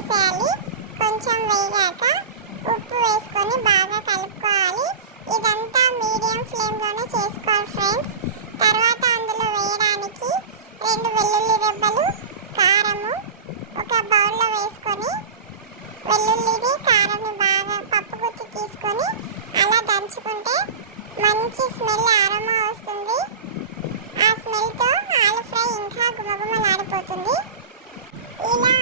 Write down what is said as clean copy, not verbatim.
వేసేయాలి. కొంచెం వేగాక ఉప్పు వేసుకొని బాగా కలుపుకోవాలి. ఇదంతా మీడియం ఫ్లేమ్లోనే చేసుకోవాలి ఫ్రెండ్స్. తర్వాత అందులో వేయడానికి 2 వెల్లుల్లి రెబ్బలు, కారము ఒక బౌల్లో వేసుకొని వెల్లుల్లిది కారంని బాగా పప్పు గుత్తి తీసుకొని అలా దంచుకుంటే మంచి స్మెల్ అరోమా వస్తుంది. ఆ స్మెల్తో ఆలు ఫ్రై ఇంకా గుమగుమలాడిపోతుంది. ఇలా